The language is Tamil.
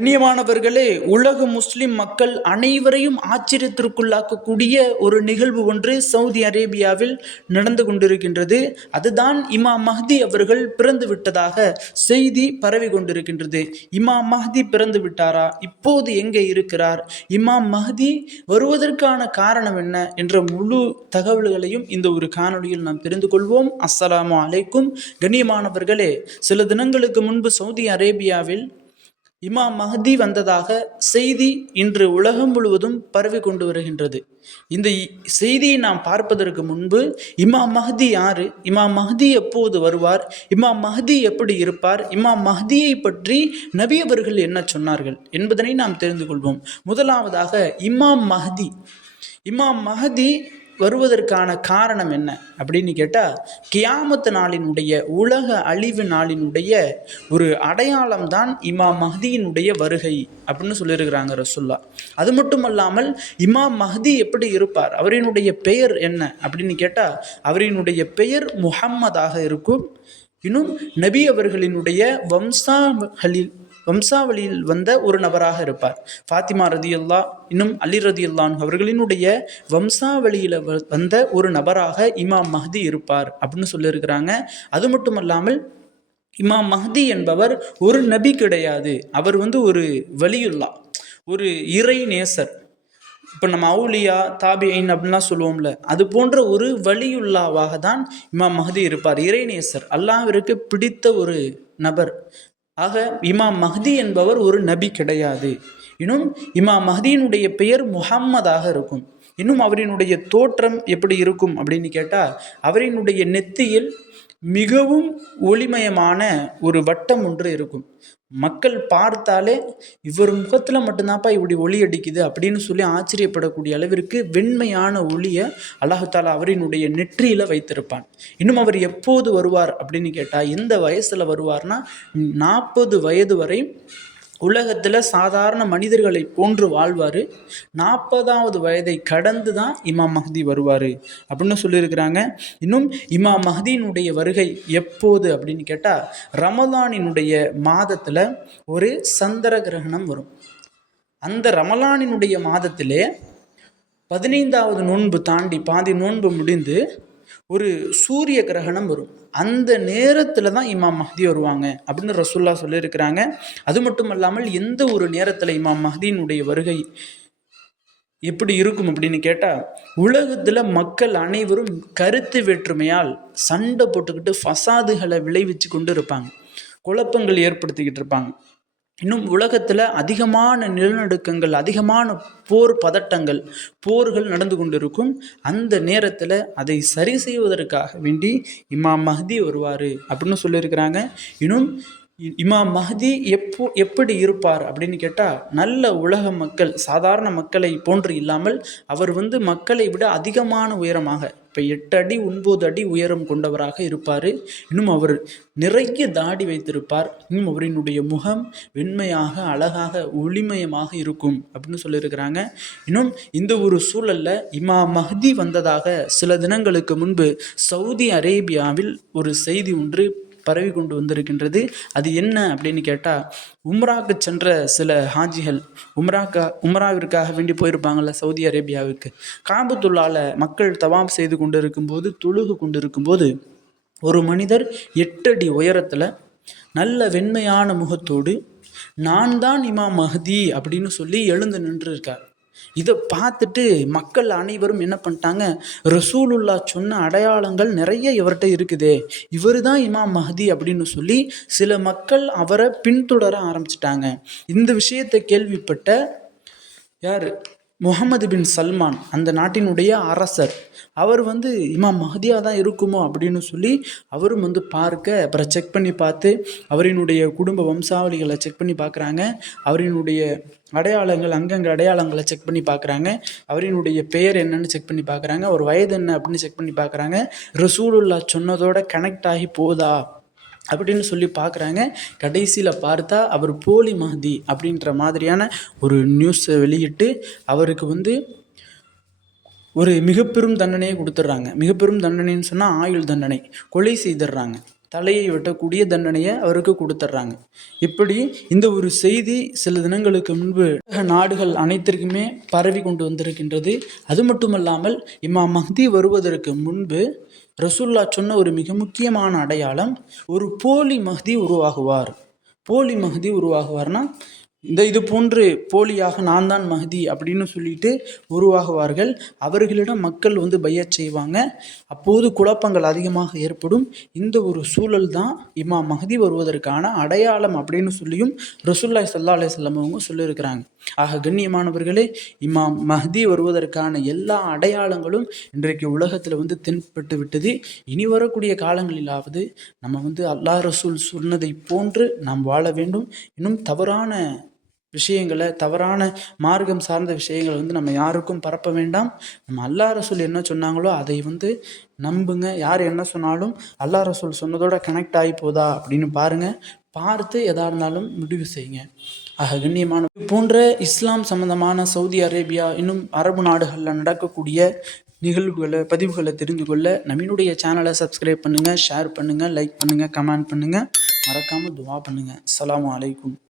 கண்ணியமானவர்களே உலக முஸ்லிம் மக்கள் அனைவரையும் ஆச்சரியத்திற்குள்ளாக்கக்கூடிய ஒரு நிகழ்வு ஒன்று சவுதி அரேபியாவில் நடந்து கொண்டிருக்கின்றது. அதுதான் இமாம் மஹ்தி அவர்கள் பிறந்து விட்டதாக செய்தி பரவி கொண்டிருக்கின்றது. இமாம் மஹ்தி பிறந்து விட்டாரா? இப்போது எங்கே இருக்கிறார்? இமாம் மஹ்தி வருவதற்கான காரணம் என்ன என்ற முழு தகவல்களையும் இந்த ஒரு காணொளியில் நாம் தெரிந்து கொள்வோம். அஸ்ஸலாமு அலைக்கும். கண்ணியமானவர்களே சில தினங்களுக்கு முன்பு சவுதி அரேபியாவில் இமாம் மஹதி வந்ததாக செய்தி இன்று உலகம் முழுவதும் பரவி கொண்டு வருகின்றது. இந்த இ- செய்தியை நாம் பார்ப்பதற்கு முன்பு இமாம் மஹதி யாரு? இமாம் மஹதி எப்போது வருவார்? இமாம் மஹதி எப்படி இருப்பார்? இமாம் மஹதியை பற்றி நபி அவர்கள் என்ன சொன்னார்கள் என்பதனை நாம் தெரிந்து கொள்வோம். முதலாவதாக இமாம் மஹதி. இமாம் மஹதி வருவதற்கான காரணம் என்ன அப்படின்னு கேட்டால் கியாமத்து நாளினுடைய உலக அழிவு நாளினுடைய ஒரு அடையாளம் தான் இமாம் மஹதியினுடைய வருகை அப்படின்னு சொல்லியிருக்கிறாங்க ரசுல்லா. அது மட்டும் அல்லாமல் இமாம் மஹதி எப்படி இருப்பார்? அவரினுடைய பெயர் என்ன அப்படின்னு கேட்டால் அவரினுடைய பெயர் முஹம்மதாக இருக்கும். இன்னும் நபி அவர்களினுடைய வம்சாகளில் வம்சாவளியில் வந்த ஒரு நபராக இருப்பார். ஃபாத்திமா ரதியுல்லா இன்னும் அலி ரதியுல்லான் அவர்களினுடைய வம்சாவளியில் வ- வந்த ஒரு நபராக இமாம் மஹதி இருப்பார் அப்படின்னு சொல்லியிருக்கிறாங்க. அது மட்டும் அல்லாமல் இமாம் மஹதி என்பவர் ஒரு நபி கிடையாது. அவர் வந்து ஒரு வலியுல்லா ஒரு இறை நேசர். இப்போ நம்ம அவுலியா தாபியின் அப்படின்லாம் சொல்லுவோம்ல அது போன்ற ஒரு வழியுள்ளாவாக தான் இமாம் மஹதி இருப்பார். இறைநேசர் அல்லாஹ்விற்கு பிடித்த ஒரு நபர். ஆக இமாம் மஹதி என்பவர் ஒரு நபி கிடையாது. இன்னும் இமாம் மஹதியினுடைய பெயர் முஹம்மதாக இருக்கும். இன்னும் அவரினுடைய தோற்றம் எப்படி இருக்கும் அப்படின்னு கேட்டால் அவரினுடைய நெத்தியில் மிகவும் ஒளிமயமான ஒரு வட்டம் ஒன்று இருக்கும். மக்கள் பார்த்தாலே இவர் முகத்தில் மட்டும்தான்ப்பா இப்படி ஒளி அடிக்குது அப்படின்னு சொல்லி ஆச்சரியப்படக்கூடிய அளவிற்கு வெண்மையான ஒளியை அல்லாஹாலா அவரினுடைய நெற்றியில் வைத்திருப்பான். இன்னும் அவர் எப்போது வருவார் அப்படின்னு கேட்டால் எந்த வயசில் வருவார்னா நாற்பது வயது வரை உலகத்தில் சாதாரண மனிதர்களை போன்று வாழ்வார். நாற்பதாவது வயதை கடந்து தான் இமாம் மஹதி வருவார் அப்படின்னு சொல்லியிருக்கிறாங்க. இன்னும் இமாம் மஹதியினுடைய வருகை எப்போது அப்படின்னு கேட்டால் ரமலானினுடைய மாதத்தில் ஒரு சந்திர கிரகணம் வரும். அந்த ரமலானினுடைய மாதத்திலே பதினைந்தாவது நோன்பு தாண்டி பாதி நோன்பு முடிந்து ஒரு சூரிய கிரகணம் வரும். அந்த நேரத்தில் தான் இமாம் மஹதி வருவாங்க அப்படின்னு ரசூல்லா சொல்லியிருக்கிறாங்க. அது மட்டும் அல்லாமல் எந்த ஒரு நேரத்தில் இமாம் மஹதியினுடைய வருகை எப்படி இருக்கும் அப்படின்னு கேட்டால் உலகத்தில் மக்கள் அனைவரும் கருத்து வேற்றுமையால் சண்டை போட்டுக்கிட்டு ஃபசாதுகளை விளைவிச்சு கொண்டு இருப்பாங்க. குழப்பங்கள் ஏற்படுத்திக்கிட்டு இருப்பாங்க. இன்னும் உலகத்தில் அதிகமான நிலநடுக்கங்கள் அதிகமான போர் பதட்டங்கள் போர்கள் நடந்து கொண்டிருக்கும் அந்த நேரத்தில் அதை சரி செய்வதற்காக வேண்டி இமாம் மஹதி வருவார் அப்படின்னு சொல்லியிருக்கிறாங்க. இன்னும் இமாம் மஹதி எப்போ எப்படி இருப்பார் அப்படின்னு கேட்டால் நல்ல உலக மக்கள் சாதாரண மக்களை போன்று இல்லாமல் அவர் வந்து மக்களை விட அதிகமான உயரமாக இப்போ எட்டு அடி ஒன்பது அடி உயரம் கொண்டவராக இருப்பார். இன்னும் அவர் நிறைய தாடி வைத்திருப்பார். இன்னும் அவரினுடைய முகம் வெண்மையாக அழகாக ஒளிமயமாக இருக்கும் அப்படின்னு சொல்லியிருக்கிறாங்க. இன்னும் இந்த ஒரு சூழலில் இமா மஹதி வந்ததாக சில தினங்களுக்கு முன்பு சவுதி அரேபியாவில் ஒரு செய்தி ஒன்று பரவி கொண்டு வந்திருக்கின்றது. அது என்ன அப்படின்னு கேட்டால் உம்ராக்கு சென்ற சில ஹாஜிகள் உம்ராக்கா உம்ராவிற்காக வேண்டி போயிருப்பாங்கள்ல சவுதி அரேபியாவுக்கு காபத்துள்ளால மக்கள் தவாம் செய்து கொண்டு இருக்கும்போது தொழுகு கொண்டு இருக்கும்போது ஒரு மனிதர் எட்டடி உயரத்தில் நல்ல வெண்மையான முகத்தோடு நான் தான் இமாம் மஹதி அப்படின்னு சொல்லி எழுந்து நின்று இருக்கார் இதை பார்த்துட்டு மக்கள் அனைவரும் என்ன பண்ணிட்டாங்க? ரசூலுல்லா சொன்ன அடையாளங்கள் நிறைய இவர்கிட்ட இருக்குது. இவர் தான் இமாம் மஹதி அப்படின்னு சொல்லி சில மக்கள் அவரை பின்தொடர ஆரம்பிச்சிட்டாங்க. இந்த விஷயத்தை கேள்விப்பட்ட யார்? முகமது பின் சல்மான் அந்த நாட்டினுடைய அரசர். அவர் வந்து இமாம் மஹதியாக தான் இருக்குமோ அப்படின்னு சொல்லி அவரும் வந்து பார்க்க அப்புறம் செக் பண்ணி பார்த்து அவரினுடைய குடும்ப வம்சாவளிகளை செக் பண்ணி பார்க்குறாங்க. அவரினுடைய அடையாளங்கள் அங்கங்கே அடையாளங்களை செக் பண்ணி பார்க்குறாங்க. அவரினுடைய பெயர் என்னன்னு செக் பண்ணி பார்க்குறாங்க. அவர் வயது என்ன அப்படின்னு செக் பண்ணி பார்க்குறாங்க. ரசூலுல்லா சொன்னதோட கனெக்ட் ஆகி போதா? அப்படின்னு சொல்லி பார்க்குறாங்க. கடைசியில் பார்த்தா அவர் போலி மஹதி அப்படின்ற மாதிரியான ஒரு நியூஸை வெளியிட்டு அவருக்கு வந்து ஒரு மிகப்பெரும் தண்டனையை கொடுத்துட்றாங்க. மிகப்பெரும் தண்டனைன்னு சொன்னால் ஆயுள் தண்டனை கொலை செய்துடுறாங்க. தலையை வெட்டக்கூடிய தண்டனையை அவருக்கு கொடுத்துட்றாங்க. இப்படி இந்த ஒரு செய்தி சில தினங்களுக்கு முன்பு நாடுகள் அனைத்திற்குமே பரவி கொண்டு வந்திருக்கின்றது. அது மட்டுமல்லாமல் இமாம் மஹ்தி வருவதற்கு முன்பு ரசூல்லா சொன்ன ஒரு மிக முக்கியமான அடையாளம் ஒரு போலி மஹ்தி உருவாகுவார். போலி மஹ்தி உருவாகுவார்னா இந்த இது போன்று போலியாக நான் தான் மகதி அப்படின்னு சொல்லிட்டு உருவாகுவார்கள். அவர்களிடம் மக்கள் வந்து பையச் செய்வாங்க. அப்போது குழப்பங்கள் அதிகமாக ஏற்படும். இந்த ஒரு சூழல் தான் இமா மகதி வருவதற்கான அடையாளம் அப்படின்னு சொல்லியும் ரசூல்லாய் சல்லா அலையம் அவங்க சொல்லியிருக்கிறாங்க. ஆக கண்ணியமானவர்களே இமாம் மஹதி வருவதற்கான எல்லா அடையாளங்களும் இன்றைக்கு உலகத்தில் வந்து தென்பட்டு விட்டது. இனி வரக்கூடிய காலங்களிலாவது நம்ம வந்து அல்லாஹ் ரசூல் சொன்னதை போன்று நாம் வாழ வேண்டும். இன்னும் தவறான விஷயங்களை தவறான மார்க்கம் சார்ந்த விஷயங்களை வந்து நம்ம யாருக்கும் பரப்ப வேண்டாம். நம்ம அல்லா ரசூல் என்ன சொன்னாங்களோ அதை வந்து நம்புங்க. யார் என்ன சொன்னாலும் அல்லா ரசூல் சொன்னதோட கனெக்ட் ஆகி போதா அப்படின்னு பாருங்கள் பார்த்து எதா இருந்தாலும் முடிவு செய்யுங்க. ஆக கண்ணியமான போன்ற இஸ்லாம் சம்பந்தமான சவுதி அரேபியா இன்னும் அரபு நாடுகளில் நடக்கக்கூடிய நிகழ்வுகளை பதிவுகளை தெரிந்து கொள்ள நம்மளுடைய சேனலை சப்ஸ்கிரைப் பண்ணுங்கள் ஷேர் பண்ணுங்கள் லைக் பண்ணுங்கள் கமெண்ட் பண்ணுங்கள் மறக்காமல் துவா பண்ணுங்கள் அலாம் அலைக்கும்